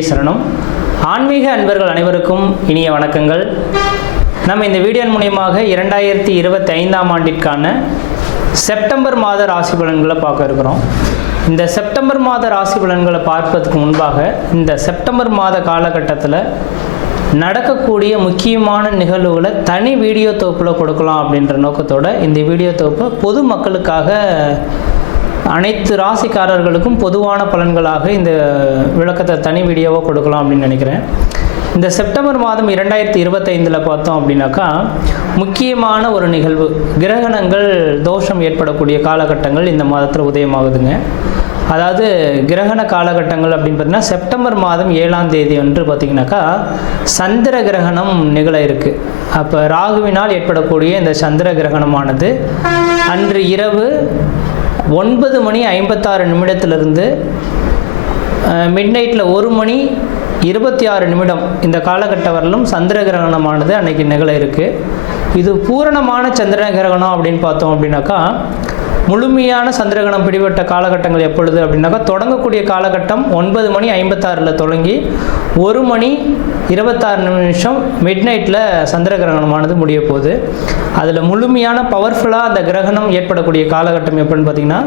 திருவடிகளே சரணம். ஆன்மீக அன்பர்கள் அனைவருக்கும் இனிய வணக்கங்கள். நம்ம இந்த வீடியோ மூலமாக 2025ஆம் ஆண்டிற்கான செப்டம்பர் மாத ராசி பலன்களை பார்க்க இருக்கிறோம். இந்த செப்டம்பர் மாத ராசி பலன்களை பார்ப்பதற்கு முன்பாக இந்த செப்டம்பர் மாத காலகட்டத்தில் நடக்கக்கூடிய முக்கியமான நிகழ்வுகளை தனி வீடியோ தொகுப்பில் கொடுக்கலாம் அப்படின்ற நோக்கத்தோடு இந்த வீடியோ தொகுப்பை பொது மக்களுக்காக அனைத்து ராசிக்காரர்களுக்கும் பொதுவான பலன்களாக இந்த விளக்கத்தை தனி வீடியோவாக கொடுக்கலாம் அப்படின்னு நினைக்கிறேன். இந்த செப்டம்பர் மாதம் 2025 பார்த்தோம் அப்படின்னாக்கா முக்கியமான ஒரு நிகழ்வு, கிரகணங்கள் தோஷம் ஏற்படக்கூடிய காலகட்டங்கள் இந்த மாதத்தில் உதயமாகுதுங்க. அதாவது கிரகண காலகட்டங்கள் அப்படின்னு பார்த்தீங்கன்னா செப்டம்பர் மாதம் 7ஆம் தேதி அன்று பார்த்திங்கனாக்கா சந்திர கிரகணம் நிகழ இருக்குது. அப்போ ராகுவினால் ஏற்படக்கூடிய இந்த சந்திர கிரகணமானது அன்று இரவு 9:56 மிட் நைட்டில் 1:26 இந்த காலகட்டம் வரலும் சந்திர கிரகணமானது அன்னைக்கு நிகழ இருக்குது. இது பூரணமான சந்திர கிரகணம் அப்படின்னு பார்த்தோம் அப்படின்னாக்கா முழுமையான சந்திரகிரகணம் பிடிபட்ட காலகட்டங்கள் எப்பொழுது அப்படின்னாக்கா தொடங்கக்கூடிய காலகட்டம் 9:56 தொடங்கி 1:26 மிட் நைட்டில் சந்திர கிரகணமானது முடிய போகுது. அதில் முழுமையான பவர்ஃபுல்லாக அந்த கிரகணம் ஏற்படக்கூடிய காலகட்டம் எப்படின்னு பார்த்திங்கன்னா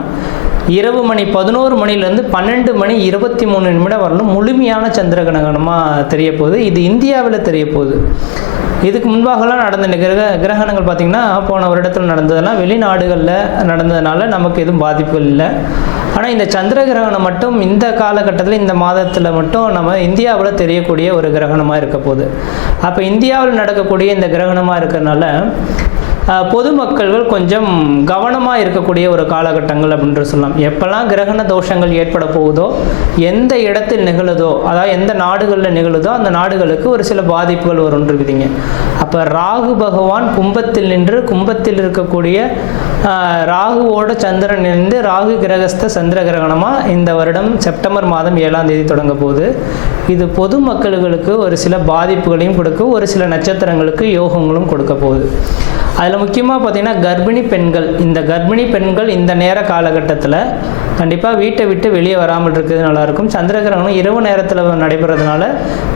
இரவு 11 12:23 வரலும் முழுமையான சந்திர கிரகணமாக தெரிய போகுது. இது இந்தியாவில் தெரிய போகுது. இதுக்கு முன்பாகலாம் நடந்த கிரகணங்கள் பார்த்திங்கன்னா போன வருடத்தில் நடந்ததெல்லாம் வெளிநாடுகளில் நடந்ததுனால நமக்கு எதுவும் பாதிப்புகள் இல்லை. ஆனால் இந்த சந்திர கிரகணம் மட்டும் இந்த காலகட்டத்தில் இந்த மாதத்தில் மட்டும் நம்ம இந்தியாவில் தெரியக்கூடிய ஒரு கிரகணமாக இருக்க போகுது. அப்போ இந்தியாவில் நடக்கக்கூடிய இந்த கிரகணமாக இருக்கிறதுனால பொதுமக்கள்கள் கொஞ்சம் கவனமாக இருக்கக்கூடிய ஒரு காலகட்டங்கள் அப்படின்ற சொல்லலாம். எப்போல்லாம் கிரகண தோஷங்கள் ஏற்பட போகுதோ, எந்த இடத்தில் நிகழுதோ, அதாவது எந்த நாடுகளில் நிகழுதோ அந்த நாடுகளுக்கு ஒரு சில பாதிப்புகள் வரும்ன்றிருக்குதுங்க. அப்போ ராகு பகவான் கும்பத்தில் நின்று கும்பத்தில் இருக்கக்கூடிய ராகுவோட சந்திரன் இருந்து ராகு கிரகஸ்த சந்திர கிரகணமாக இந்த வருடம் செப்டம்பர் மாதம் 7ஆம் தேதி தொடங்க போகுது. இது பொதுமக்களுக்கு ஒரு சில பாதிப்புகளையும் கொடுக்கும், ஒரு சில நட்சத்திரங்களுக்கு யோகங்களும் கொடுக்க போகுது. அதில் முக்கியமாக பார்த்திங்கன்னா கர்ப்பிணி பெண்கள் இந்த நேர காலகட்டத்தில் கண்டிப்பாக வீட்டை விட்டு வெளியே வராமல் இருக்கிறது நல்லாயிருக்கும். சந்திர கிரகணம் இரவு நேரத்தில் நடைபெறதுனால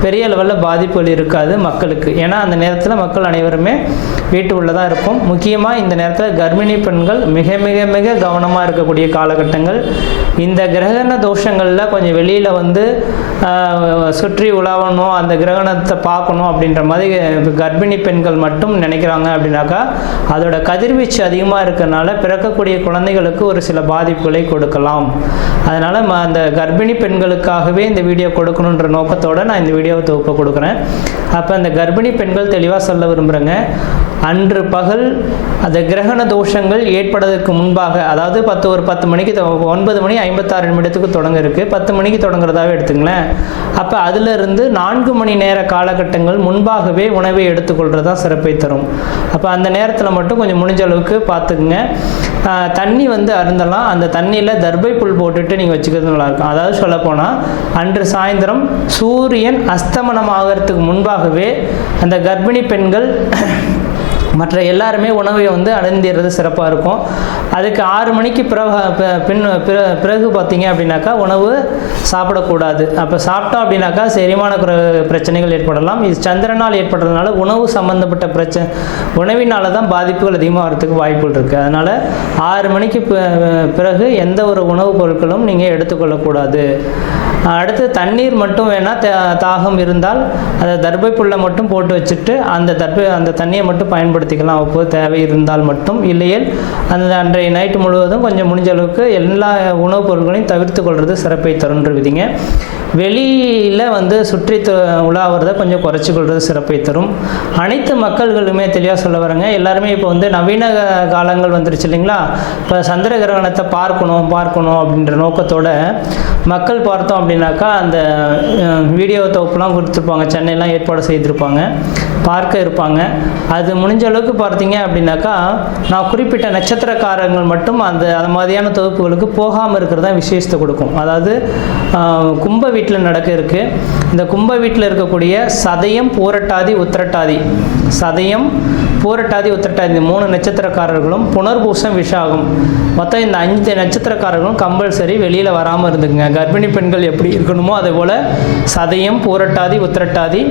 பெரிய லெவலில் பாதிப்புகள் இருக்காது மக்களுக்கு. ஏன்னா அந்த நேரத்தில் மக்கள் அனைவருமே வீட்டு உள்ளதாக இருக்கும். முக்கியமாக இந்த நேரத்தில் கர்ப்பிணி பெண்கள் மிக மிக மிக கவனமாக இருக்கக்கூடிய காலகட்டங்கள். இந்த கிரகண தோஷங்களில் கொஞ்சம் வெளியில் வந்து சுற்றி உலாவணும், அந்த கிரகணத்தை பார்க்கணும் அப்படின்ற மாதிரி கர்ப்பிணி பெண்கள் மட்டும் நினைக்கிறாங்க அப்படின்னாக்கா அதோட கதிர்வீச்சு அதிகமாக இருக்கிறதுனால பிறக்கக்கூடிய குழந்தைகளுக்கு ஒரு சில பாதிப்புகளை கொடுக்கலாம். அதனால் அந்த கர்ப்பிணி பெண்களுக்காகவே இந்த வீடியோ கொடுக்கணுன்ற நோக்கத்தோடு நான் இந்த வீடியோவை தொகுப்பை கொடுக்குறேன். அப்போ அந்த கர்ப்பிணி பெண்கள் தெளிவாக சொல்ல விரும்புகிறேங்க, அன்று பகல் அந்த கிரகண தோஷங்கள் ஏற்படுவதற்கு முன்பாக, அதாவது 10 மணிக்கு 9:56 தொடங்க இருக்குது, 10 மணிக்கு தொடங்குறதாவே எடுத்துங்களேன். அப்போ அதிலிருந்து 4 மணி நேர காலகட்டங்கள் முன்பாகவே உணவை எடுத்துக்கொள்கிறதா சிறப்பை தரும். அப்போ அந்த நேரத்தில் மட்டும் கொஞ்சம் முடிஞ்ச அளவுக்கு பார்த்துக்குங்க. தண்ணி வந்து அருந்தலாம். அந்த தண்ணியில் தர்பை புல் போட்டுட்டு நீங்கள் வச்சுக்கிறது நல்லாயிருக்கும். அதாவது சொல்லப்போனால் அன்று சாயந்தரம் சூரியன் அஸ்தமனம் ஆகிறதுக்கு முன்பாகவே அந்த கர்ப்பிணி பெண்கள் மற்ற எல்லாருமே உணவை வந்து அடைந்திடுறது சிறப்பாக இருக்கும். அதுக்கு 6 மணிக்கு பிறகு பார்த்தீங்க அப்படின்னாக்கா உணவு சாப்பிடக்கூடாது. அப்போ சாப்பிட்டோம் அப்படின்னாக்கா செரிமான பிரச்சனைகள் ஏற்படலாம். இது சந்திரனால் ஏற்படுறதுனால உணவு சம்மந்தப்பட்ட உணவினால தான் பாதிப்புகள் அதிகமாக வரதுக்கு வாய்ப்புகள் இருக்குது. அதனால் 6 மணிக்கு பிறகு எந்த ஒரு உணவுப் பொருட்களும் நீங்கள் எடுத்துக்கொள்ளக்கூடாது. அடுத்து தண்ணீர் மட்டும் வேணால் தாகம் இருந்தால் அதை தர்பை புல்லை மட்டும் போட்டு வச்சுட்டு அந்த தண்ணியை மட்டும் பயன்படுத்திக்கலாம் அப்போது தேவை இருந்தால் மட்டும். இல்லையே அந்த அன்றைய நைட்டு முழுவதும் கொஞ்சம் முடிஞ்ச அளவுக்கு எல்லா உணவுப் பொருட்களையும் தவிர்த்து கொள்வது சிறப்பை தருன்றுவிதிங்க. வெளியில் வந்து சுற்றி உலாவறதை கொஞ்சம் குறைச்சி கொள்வது சிறப்பை தரும். அனைத்து மக்கள்களுமே தெளிவாக சொல்ல வரங்க, எல்லாருமே இப்போ வந்து நவீன காலங்கள் வந்துருச்சு இல்லைங்களா. இப்போ சந்திர கிரகணத்தை பார்க்கணும் அப்படின்ற நோக்கத்தோட மக்கள் பார்த்தோம் அப்படின்னாக்கா அந்த வீடியோ தொகுப்புலாம் கொடுத்துருப்பாங்க, சென்னையெல்லாம் ஏற்பாடு செய்திருப்பாங்க, பார்க்க இருப்பாங்க. அது முடிஞ்ச ஓரளவுக்கு பார்த்தீங்க அப்படின்னாக்கா நான் குறிப்பிட்ட நட்சத்திரக்காரங்கள் மட்டும் அந்த மாதிரியான தொகுப்புகளுக்கு போகாமல் இருக்கிறதா விசேஷத்தை கொடுக்கும். அதாவது கும்ப வீட்டில் நடக்க இருக்குது. இந்த கும்ப வீட்டில் இருக்கக்கூடிய சதயம், பூரட்டாதி, உத்திரட்டாதி, சதயம், பூரட்டாதி, உத்திரட்டாதி இந்த 3 நட்சத்திரக்காரர்களும், புனர்பூசம், விஷாகம், மொத்தம் இந்த 5 நட்சத்திரக்காரர்களும் கம்பல்சரி வெளியில் வராமல் இருந்துக்குங்க. கர்ப்பிணி பெண்கள் எப்படி இருக்கணுமோ அதே போல் சதயம், பூரட்டாதி, உத்திரட்டாதி,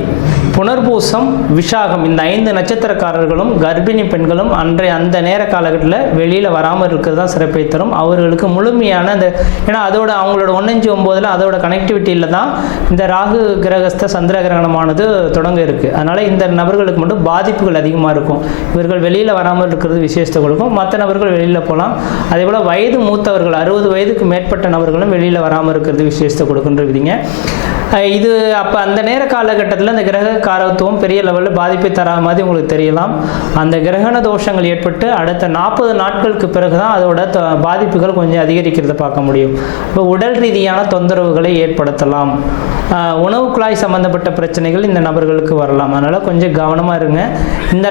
புனர்பூசம், விஷாகம் இந்த 5 நட்சத்திரக்காரர்களும் கர்ப்பிணி பெண்களும் அந்த நேர காலகட்டத்தில் வெளியில் வராமல் இருக்கிறது தான் சிறப்பை தரும். அவர்களுக்கு முழுமையான இந்த ஏன்னா அதோட அவங்களோட 1-5-9 அதோட கனெக்டிவிட்டியில் தான் இந்த ராகு கிரகஸ்த சந்திர கிரகணமானது தொடங்க இருக்குது. அதனால் இந்த நபர்களுக்கு மட்டும் பாதிப்புகள் அதிகமாக இருக்கும். இவர்கள் வெளியில் வராமல் இருக்கிறது விசேஷத்தை கொடுக்கும். மற்ற நபர்கள் வெளியில் போகலாம். அதே போல் வயது மூத்தவர்கள் 60 வயதுக்கு மேற்பட்ட நபர்களும் வெளியில் வராமல் இருக்கிறது விசேஷத்தை கொடுக்குன்றீங்க. இது அப்போ அந்த நேர காலகட்டத்தில் அந்த கிரக காரகத்துவம் பெரிய லெவலில் பாதிப்பை தராத மாதிரி உங்களுக்கு தெரியலாம். அந்த கிரகண தோஷங்கள் ஏற்பட்டு அடுத்த 40 நாட்களுக்கு பிறகு தான் அதோட பாதிப்புகள் கொஞ்சம் அதிகரிக்கிறத பார்க்க முடியும். இப்போ உடல் ரீதியான தொந்தரவுகளை ஏற்படுத்தலாம். உணவு குழாய் சம்பந்தப்பட்ட பிரச்சனைகள் இந்த நபர்களுக்கு வரலாம். அதனால் கொஞ்சம் கவனமாக இருங்க. இந்த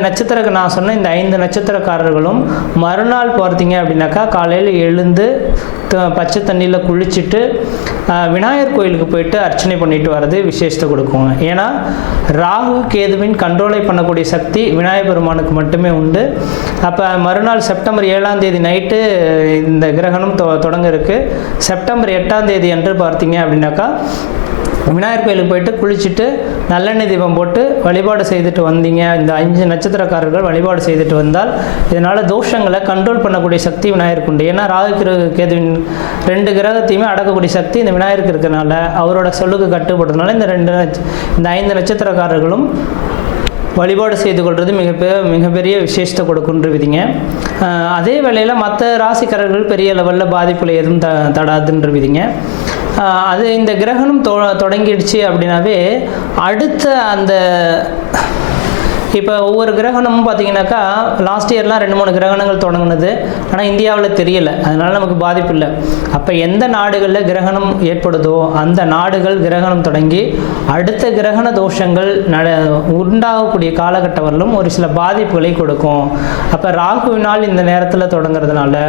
நான் சொன்ன இந்த 5 நட்சத்திரக்காரர்களும் மறுநாள் பார்த்தீங்க அப்படின்னாக்கா காலையில் எழுந்து பச்சை தண்ணியில் குளிச்சுட்டு விநாயகர் கோயிலுக்கு போயிட்டு அர்ச்சனை பண்ணிட்டு வர்றது விசேஷத்தை கொடுக்குங்க. ஏன்னா ராகு கேதுவின் கண்ட்ரோலை பண்ணக்கூடிய சக்தி விநாயகர் பெருமானுக்கு மட்டுமே உண்டு. அப்போ மறுநாள் செப்டம்பர் 7ஆம் தேதி நைட்டு இந்த கிரகணம் தொடங்க இருக்குது. செப்டம்பர் 8ஆம் தேதி அன்று பார்த்தீங்க அப்படின்னாக்கா விநாயகர் கோயிலுக்கு போயிட்டு குளிச்சுட்டு நல்லெண்ணெய் தீபம் போட்டு வழிபாடு செய்துட்டு வந்தீங்க. இந்த 5 நட்சத்திரக்காரர்கள் வழிபாடு செய்துட்டு வந்தால் இதனால் தோஷங்களை கண்ட்ரோல் பண்ணக்கூடிய சக்தி விநாயகருக்கு உண்டு. ஏன்னா ராகு கேதுவின் 2 கிரகத்தையுமே அடக்கக்கூடிய சக்தி இந்த விநாயகருக்கு இருக்கிறனால அவரோட சொல்லுக்கு கட்டுப்படுறதுனால இந்த 5 நட்சத்திரக்காரர்களும் வழிபாடு செய்து கொள்வது மிகப்பெரிய விசேஷத்தை கொடுக்குன்றவிதிங்க. அதே வேளையில் மற்ற ராசிக்காரர்கள் பெரிய லெவலில் பாதிப்புகளை எதுவும் தடாதுன்றவிதிங்க. அது இந்த கிரகணம் தொடங்கிடுச்சு அப்படின்னாவே அடுத்த அந்த இப்போ ஒவ்வொரு கிரகணமும் பார்த்தீங்கன்னாக்கா லாஸ்ட் இயர்லாம் 2-3 கிரகணங்கள் தொடங்கினது. ஆனால் இந்தியாவில் தெரியலை, அதனால் நமக்கு பாதிப்பு இல்லை. அப்போ எந்த நாடுகளில் கிரகணம் ஏற்படுதோ அந்த நாடுகள் கிரகணம் தொடங்கி அடுத்த கிரகண தோஷங்கள் உண்டாகக்கூடிய காலகட்டம் வரலும் ஒரு சில பாதிப்புகளை கொடுக்கும். அப்போ ராகுவினால் இந்த நேரத்தில் தொடங்குறதுனால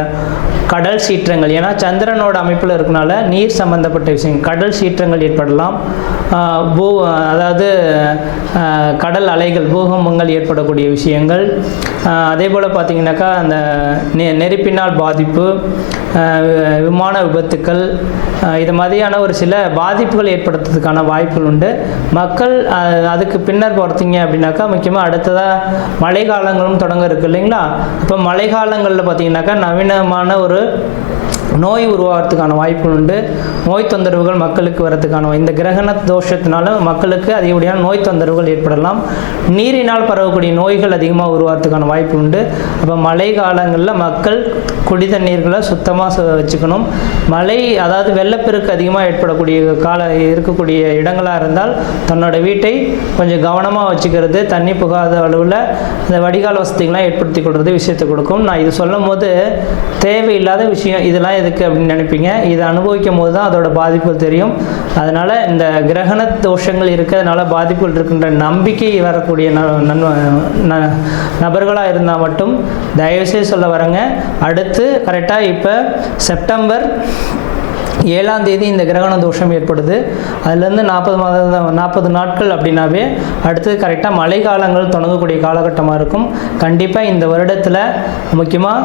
கடல் சீற்றங்கள், ஏன்னா சந்திரனோட அமைப்பில் இருக்கனால நீர் சம்பந்தப்பட்ட விஷயம் கடல் சீற்றங்கள் ஏற்படலாம். அதாவது கடல் அலைகள், பூகம்பங்கள் ஏற்படக்கூடிய விஷயங்கள். அதே போல் பார்த்தீங்கன்னாக்கா அந்த நெருப்பினால் பாதிப்பு, விமான விபத்துக்கள், இது மாதிரியான ஒரு சில பாதிப்புகள் ஏற்படுத்துறதுக்கான வாய்ப்புகள் உண்டு. மக்கள் அதுக்கு பின்னர் பார்த்தீங்க அப்படின்னாக்கா முக்கியமாக அடுத்ததாக மழை காலங்களும் தொடங்க இருக்குது இல்லைங்களா. இப்போ மழை காலங்களில் பார்த்தீங்கன்னாக்கா நவீனமான ஒரு நோய் உருவாகிறதுக்கான வாய்ப்புகள் உண்டு. நோய் தொந்தரவுகள் மக்களுக்கு வரதுக்கான இந்த கிரகண தோஷத்தினால மக்களுக்கு அதிகப்படியான நோய் தொந்தரவுகள் ஏற்படலாம். நீரினால் பரவக்கூடிய நோய்கள் அதிகமாக உருவாகிறதுக்கான வாய்ப்பு உண்டு. அப்போ மழை காலங்களில் மக்கள் குடி தண்ணீர்களை சுத்தமாக வச்சுக்கணும். மழை அதாவது வெள்ளப்பெருக்கு அதிகமாக ஏற்படக்கூடிய இருக்கக்கூடிய இடங்களாக இருந்தால் தன்னோட வீட்டை கொஞ்சம் கவனமாக வச்சுக்கிறது, தண்ணி புகாத அளவில் இந்த வடிகால் வசதிகள்லாம் ஏற்படுத்தி கொடுறது விஷயத்தை கொடுக்கும். நான் இது சொல்லும் போது தேவையில்லாத விஷயம் இதெல்லாம் எதுக்கு அப்படின்னு நினைப்பீங்க. இதை அனுபவிக்கும் போது தான் அதோட பாதிப்புகள் தெரியும். அதனால் இந்த கிரகண தோஷங்கள் இருக்கிறதுனால பாதிப்புகள் இருக்கின்ற நம்பிக்கை வரக்கூடிய நபர்களாக இருந்தால் மட்டும் தயவுசெய்து சொல்ல வரங்க. அடுத்து கரெக்டாக இப்போ செப்டம்பர் 7ஆம் தேதி இந்த கிரகண தோஷம் ஏற்படுது. அதுலேருந்து 40 நாட்கள் அப்படின்னாவே அடுத்து கரெக்டாக மழை காலங்கள் தொடங்கக்கூடிய காலகட்டமாக இருக்கும். கண்டிப்பாக இந்த வருடத்தில் முக்கியமாக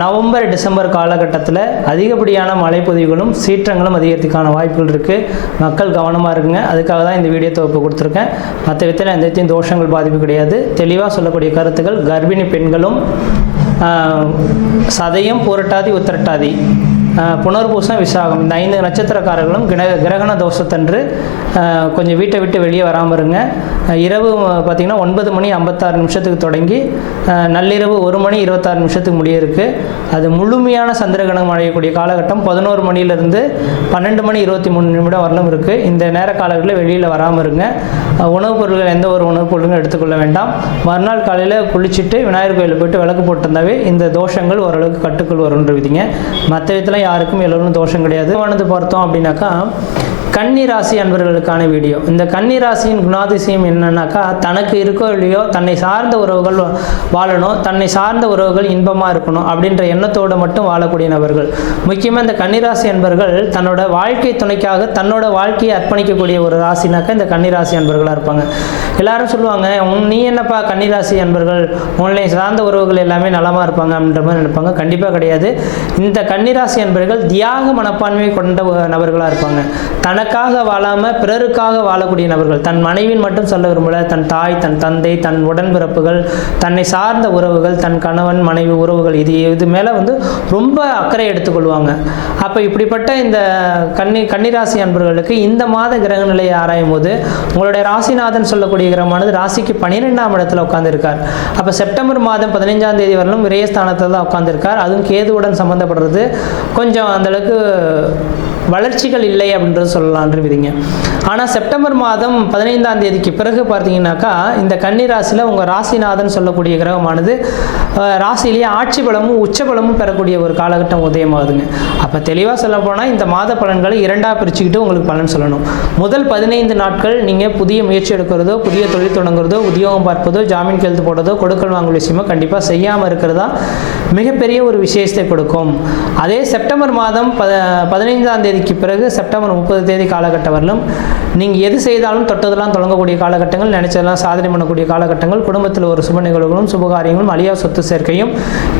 நவம்பர் டிசம்பர் காலகட்டத்தில் அதிகப்படியான மழைப்பொழிவுகளும் சீற்றங்களும் அதிகரிக்கிறதுக்கான வாய்ப்புகள் இருக்குது. மக்கள் கவனமாக இருக்குங்க. அதுக்காக தான் இந்த வீடியோ தொகுப்பு கொடுத்துருக்கேன். மற்ற விதத்தில் எந்த விதத்தையும் தோஷங்கள் பாதிப்பு கிடையாது. தெளிவாக சொல்லக்கூடிய கருத்துக்கள் கர்ப்பிணி பெண்களும் சதயம், பூரட்டாதி, உத்திரட்டாதி, புனர்பூசம், விசாகம் இந்த 5 நட்சத்திரக்காரர்களும் கிரகண தோஷத்தன்று கொஞ்சம் வீட்டை விட்டு வெளியே வராமல் இருங்க. இரவு பார்த்திங்கன்னா 9:56 தொடங்கி நள்ளிரவு 1:26 முடிய இருக்குது. அது முழுமையான சந்திரகிரகணம் அடையக்கூடிய காலகட்டம் 11 மணியிலிருந்து 12:23 வரலும் இருக்குது. இந்த நேர காலங்களில் வெளியில் வராமல் இருங்க. உணவுப் பொருட்கள் எந்த ஒரு உணவுப் பொருட்களும் எடுத்துக்கொள்ள வேண்டாம். மறுநாள் காலையில் குளிச்சுட்டு விநாயகர் கோயிலுக்கு போய்ட்டு விளக்கு போட்டிருந்தாவே இந்த தோஷங்கள் ஓரளவுக்கு கட்டுக்குள் வரும்ன்ற விதிங்க. மற்ற விதத்தில் யாருக்கும் எல்லோரும் தோஷம் கிடையாது. பார்த்தோம் அப்படின்னாக்கா கன்னி ராசி அன்பர்களுக்கான வீடியோ. இந்த கன்னி ராசியின் குணாதிசயம் என்னன்னாக்கா, தனக்கு இருக்கோ இல்லையோ தன்னை சார்ந்த உறவுகள் வாழணும், தன்னை சார்ந்த உறவுகள் இன்பமாக இருக்கணும் அப்படின்ற எண்ணத்தோடு மட்டும் வாழக்கூடிய நபர்கள். முக்கியமாக இந்த கன்னிராசி அன்பர்கள் தன்னோட வாழ்க்கை துணைக்காக தன்னோட வாழ்க்கையை அர்ப்பணிக்கக்கூடிய ஒரு ராசினாக்கா இந்த கன்னிராசி அன்பர்களாக இருப்பாங்க. எல்லாரும் சொல்லுவாங்க, நீ என்னப்பா கன்னிராசி அன்பர்கள், உன்னை சார்ந்த உறவுகள் எல்லாமே நலமாக இருப்பாங்க அப்படின்ற மாதிரி நினைப்பாங்க. கண்டிப்பாக கிடையாது. இந்த கன்னிராசி அன்பர்கள் தியாக மனப்பான்மை கொண்ட நபர்களாக இருப்பாங்க. தனக்காக வாழாமல் பிறருக்காக வாழக்கூடிய நபர்கள். தன் மனைவின் மட்டும் சொல்ல விரும்பல, தன் தாய், தன் தந்தை, தன் உடன்பிறப்புகள், தன்னை சார்ந்த உறவுகள், தன் கணவன் மனைவி உறவுகள், இது மேலே ரொம்ப அக்கறை எடுத்துக்கொள்வாங்க. அப்போ இப்படிப்பட்ட இந்த கன்னிராசி அன்பர்களுக்கு இந்த மாத கிரக நிலையை ஆராயும் போது உங்களுடைய ராசிநாதன் சொல்லக்கூடிய கிரகமானது ராசிக்கு 12ஆம் இடத்துல உட்கார்ந்துருக்கார். அப்போ செப்டம்பர் மாதம் 15ஆம் தேதி வரலும் விரயஸ்தானத்தில் தான் உட்கார்ந்துருக்கார். அதுவும் கேதுவுடன் சம்மந்தப்படுறது. கொஞ்சம் அந்தளவுக்கு வளர்ச்சிகள் இல்லை அப்படின்றது சொல்லலான்னு விதிங்க. ஆனால் செப்டம்பர் மாதம் 15ஆம் தேதிக்கு பிறகு பார்த்தீங்கன்னாக்கா இந்த கன்னி ராசியில் உங்கள் ராசிநாதன் சொல்லக்கூடிய கிரகமானது ராசியிலேயே ஆட்சி பலமும் உச்ச பலமும் பெறக்கூடிய ஒரு காலகட்டம் உதயமாகுதுங்க. அப்போ தெளிவாக சொல்ல போனால் இந்த மாத பலன்களை 2ஆக பிரிச்சுக்கிட்டு உங்களுக்கு பலன் சொல்லணும். முதல் 15 நாட்கள் நீங்கள் புதிய முயற்சி எடுக்கிறதோ, புதிய தொழில் தொடங்குறதோ, உத்தியோகம் பார்ப்பதோ, ஜாமீன் கையெழுத்து போடுறதோ, கொடுக்கல் வாங்கல் விஷயமோ கண்டிப்பாக செய்யாமல் இருக்கிறதா மிகப்பெரிய ஒரு விசேஷத்தை கொடுக்கும். அதே செப்டம்பர் மாதம் 15ஆம் தேதிக்கு பிறகு செப்டம்பர் 30 தேதி காலகட்டம் வரலும் நீங்கள் எது செய்தாலும் தொட்டதெல்லாம் தொடங்கக்கூடிய காலகட்டங்கள், நினைச்சதெல்லாம் சாதனை பண்ணக்கூடிய காலகட்டங்கள், குடும்பத்தில் ஒரு சுப நிகழ்வுகளும் சுபகாரியங்களும், அழியா சொத்து சேர்க்கையும்,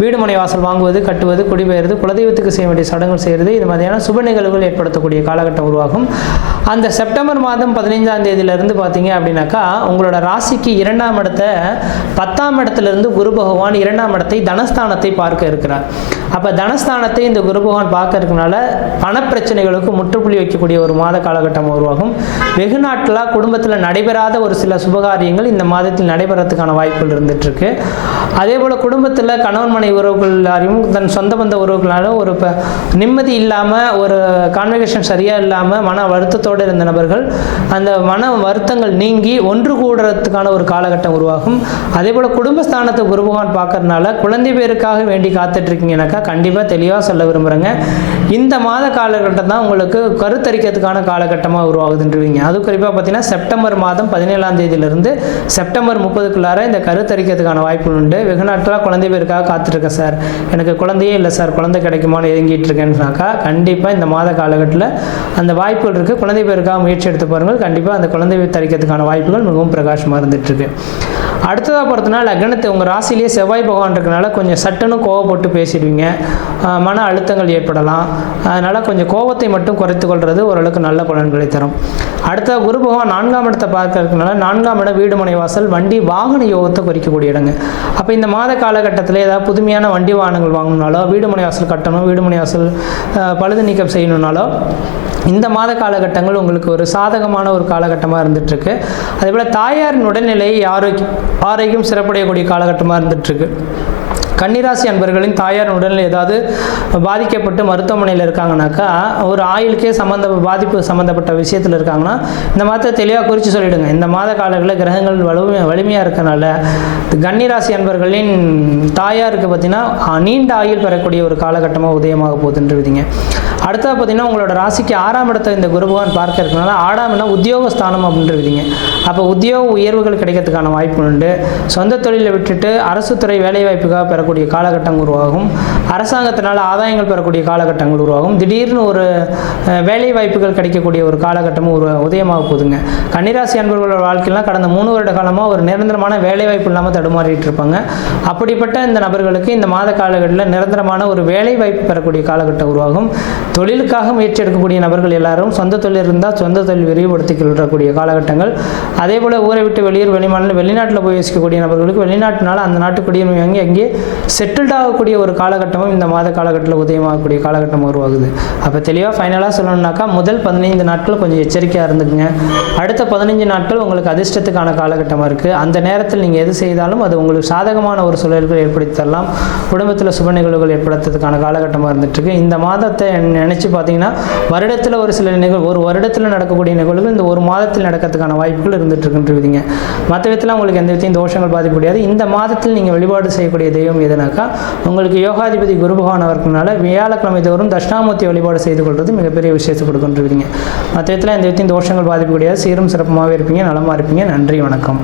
வீடு மனை வாசல் வாங்குவது, கட்டுவது, குடிபெயர்ந்து குலதெய்வத்துக்கு செய்ய வேண்டிய சடங்குகள் செய்கிறது, இது மாதிரியான சுப நிகழ்வுகள் ஏற்படுத்தக்கூடிய காலகட்டம் உருவாகும். அந்த செப்டம்பர் மாதம் 15ஆம் தேதியிலிருந்து பார்த்தீங்க அப்படின்னாக்கா உங்களோட ராசிக்கு 2ஆம் இடத்தை 10ஆம் இடத்திலிருந்து குரு பகவான் 2ஆம் இடத்தை தனஸ்தானத்தை பார்க்க இருக்கிறார். அப்போ தனஸ்தானத்தை இந்த குரு பகவான் பார்க்க இருக்கனால பணப்பிரச்சனைகளுக்கு முற்றுப்புள்ளி வைக்கக்கூடிய ஒரு மாத காலகட்டம் உருவாகும். வெகு நாட்களாக குடும்பத்தில் நடைபெறாத ஒரு சில சுபகாரியங்கள் இந்த மாதத்தில் நடைபெறத்துக்கான வாய்ப்புகள் இருந்துட்டு இருக்கு. அதே போல் குடும்பத்தில் கணவன் மனைவி உறவுகளாரையும் தன் சொந்த பந்த உறவுகளாலும் ஒரு நிம்மதி இல்லாமல், ஒரு கான்வெகேஷன் சரியாக இல்லாமல் மன வருத்தத்தோடு இருந்த நபர்கள் அந்த மன வருத்தங்கள் நீங்கி ஒன்று கூடுறதுக்கான ஒரு காலகட்டம் உருவாகும். அதே போல் குடும்பஸ்தானத்தை குரு பகவான் பார்க்கறதுனால குழந்தை பேருக்காக வேண்டி காத்துட்டு இருக்கீங்கன்னாக்கா கண்டிப்பாக தெளிவாக சொல்ல விரும்புகிறேங்க, இந்த மாத காலகட்டம் தான் உங்களுக்கு கருத்தரிக்கிறதுக்கான காலகட்டமாக உருவாகுதுன்றீங்க. அது குறிப்பாக பார்த்தீங்கன்னா செப்டம்பர் மாதம் 17ஆம் தேதியிலிருந்து செப்டம்பர் 30க்குள்ளார இந்த கருத்தரிக்கிறதுக்கான வாய்ப்புகள் உண்டு. வெகு நாட்களாக குழந்தை பேருக்காக காத்துட்ருக்கேன் சார், எனக்கு குழந்தையே இல்லை சார், குழந்தை கிடைக்குமான்னு இறங்கிட்டு இருக்கேன்னாக்கா கண்டிப்பாக இந்த மாத காலகட்டத்தில் அந்த வாய்ப்புகள் இருக்குது. குழந்தை பேருக்காக முயற்சி எடுத்து பாருங்கள், கண்டிப்பாக அந்த குழந்தை தரிக்கிறதுக்கான வாய்ப்புகள் மிகவும் பிரகாசமாக இருந்துகிட்ருக்கு. அடுத்ததாக பார்த்தோன்னா லக்னத்தை உங்கள் ராசிலேயே செவ்வாய் பகவான் இருக்கனால கொஞ்சம் சட்டுன்னு கோவப்பட்டு பேசிடுவீங்க, மன அழுத்தங்கள் ஏற்படலாம். அதனால் கொஞ்சம் கோபத்தை மட்டும் குறைத்து கொள்வது ஓரளவுக்கு நல்ல பலன்களை தரும். அடுத்த குரு பகவான் 4ஆம் இடத்தை பார்க்கறதுனால 4ஆம் இடம் வீடு மனை வாசல் வண்டி வாகன யோகத்தை குறிக்கக்கூடிய இடங்க. அப்போ இந்த மாத காலகட்டத்தில் ஏதாவது புதுமையான வண்டி வாகனங்கள் வாங்கணுனாலோ, வீடு மனை வாசல் கட்டணும், வீடு மனை வாசல் பழுது நீக்கம் செய்யணுன்னாலோ இந்த மாத காலகட்டங்கள் உங்களுக்கு ஒரு சாதகமான ஒரு காலகட்டமாக இருந்துகிட்ருக்கு. அதேபோல் தாயாரின் உடல்நிலை ஆரோக்கியம் சிறப்படையக்கூடிய காலகட்டமாக இருந்துகிட்ருக்கு. கன்னிராசி அன்பர்களின் தாயார் உடல்நிலை ஏதாவது பாதிக்கப்பட்டு மருத்துவமனையில் இருக்காங்கனாக்கா, ஒரு ஆயுளுக்கே பாதிப்பு சம்மந்தப்பட்ட விஷயத்தில் இருக்காங்கன்னா இந்த மாதத்தை தெளிவாக குறித்து சொல்லிவிடுங்க. இந்த மாத காலங்களில் கிரகங்கள் வலிமையாக இருக்கனால கன்னிராசி அன்பர்களின் தாயாருக்கு பார்த்திங்கன்னா நீண்ட ஆயுள் பெறக்கூடிய ஒரு காலகட்டமாக உதயமாக போகுதுன்ற விதிங்க. அடுத்தது பார்த்திங்கன்னா உங்களோட ராசிக்கு 6ஆம் இடத்தை இந்த குரு பகவான் பார்க்க இருக்கனால 6ஆம் இடம் உத்தியோகஸ்தானம் அப்படின்ற விதிங்க. அப்போ உத்தியோக உயர்வுகள் கிடைக்கிறதுக்கான வாய்ப்பு உண்டு. சொந்த தொழிலை விட்டுட்டு அரசு துறை வேலைவாய்ப்புக்காக பெறக்கூடிய காலகட்டம் உருவாகும். அரசாங்கத்தினால் ஆதாயங்கள் பெறக்கூடிய காலகட்டங்கள் உருவாகும். திடீர்னு ஒரு வேலை வாய்ப்புகள் கிடைக்கக்கூடிய ஒரு காலகட்டமும் உதயமாக போகுதுங்க. கன்னிராசி அன்பர்களோட வாழ்க்கையெல்லாம் கடந்த 3 வருட காலமாக ஒரு நிரந்தரமான வேலை வாய்ப்பு இல்லாமல் தடுமாறிட்டு இருப்பாங்க. அப்படிப்பட்ட இந்த நபர்களுக்கு இந்த மாத காலகட்டத்தில் நிரந்தரமான ஒரு வேலை வாய்ப்பு பெறக்கூடிய காலகட்டம் உருவாகும். தொழிலுக்காக முயற்சி எடுக்கக்கூடிய நபர்கள் எல்லாரும் சொந்த தொழில் இருந்தால் சொந்த தொழில் விரிவுபடுத்திக் கொள்ளக்கூடிய காலகட்டங்கள். அதே போல் ஊரை விட்டு வெளிநாட்டில் போய் வசிக்கக்கூடிய நபர்களுக்கு வெளிநாட்டினால அந்த நாட்டு குடியுரிமை வாங்கி அங்கே செட்டில்ட் ஆகக்கூடிய ஒரு காலகட்டமும் இந்த மாத காலகட்டத்தில் உதயமாகக்கூடிய காலகட்டம் உருவாகுது. அப்போ தெளிவாக ஃபைனலாக சொல்லணும்னாக்கா முதல் 15 நாட்கள் கொஞ்சம் எச்சரிக்கையாக இருந்துக்குங்க. அடுத்த 15 நாட்கள் உங்களுக்கு அதிர்ஷ்டத்துக்கான காலகட்டமாக இருக்குது. அந்த நேரத்தில் நீங்கள் எது செய்தாலும் அது உங்களுக்கு சாதகமான ஒரு சூழல்கள் ஏற்படுத்தி தரலாம். குடும்பத்தில் சுப நிகழ்வுகள் ஏற்படுத்துறதுக்கான காலகட்டமாக இருந்துட்டுருக்கு. இந்த மாதத்தை நினச்சி பார்த்தீங்கன்னா வருடத்தில் ஒரு சில ஒரு வருடத்தில் நடக்கக்கூடிய நிகழ்வுகள் இந்த ஒரு மாதத்தில் நடக்கிறதுக்கான வாய்ப்புகள் இருந்துகிட்டு இருக்குன்றீங்க. மற்ற விதத்தில் உங்களுக்கு எந்த விதத்தையும் தோஷங்கள் பாதிக்க முடியாது. இந்த மாதத்தில் நீங்கள் வழிபாடு செய்யக்கூடிய தெய்வம் விஷயம் எதுனாக்கா, உங்களுக்கு யோகாதிபதி குரு பகவான் அவர்களால வியாழக்கிழமை தோறும் தட்சிணாமூர்த்தி வழிபாடு செய்து கொள்வது மிகப்பெரிய விஷயத்தை கொடுக்கின்றீங்க. மற்ற விதத்தில் எந்த விதத்தையும் தோஷங்கள் பாதிப்பு கிடையாது. சீரும் சிறப்புமாகவே இருப்பீங்க, நலமாக இருப்பீங்க. நன்றி, வணக்கம்.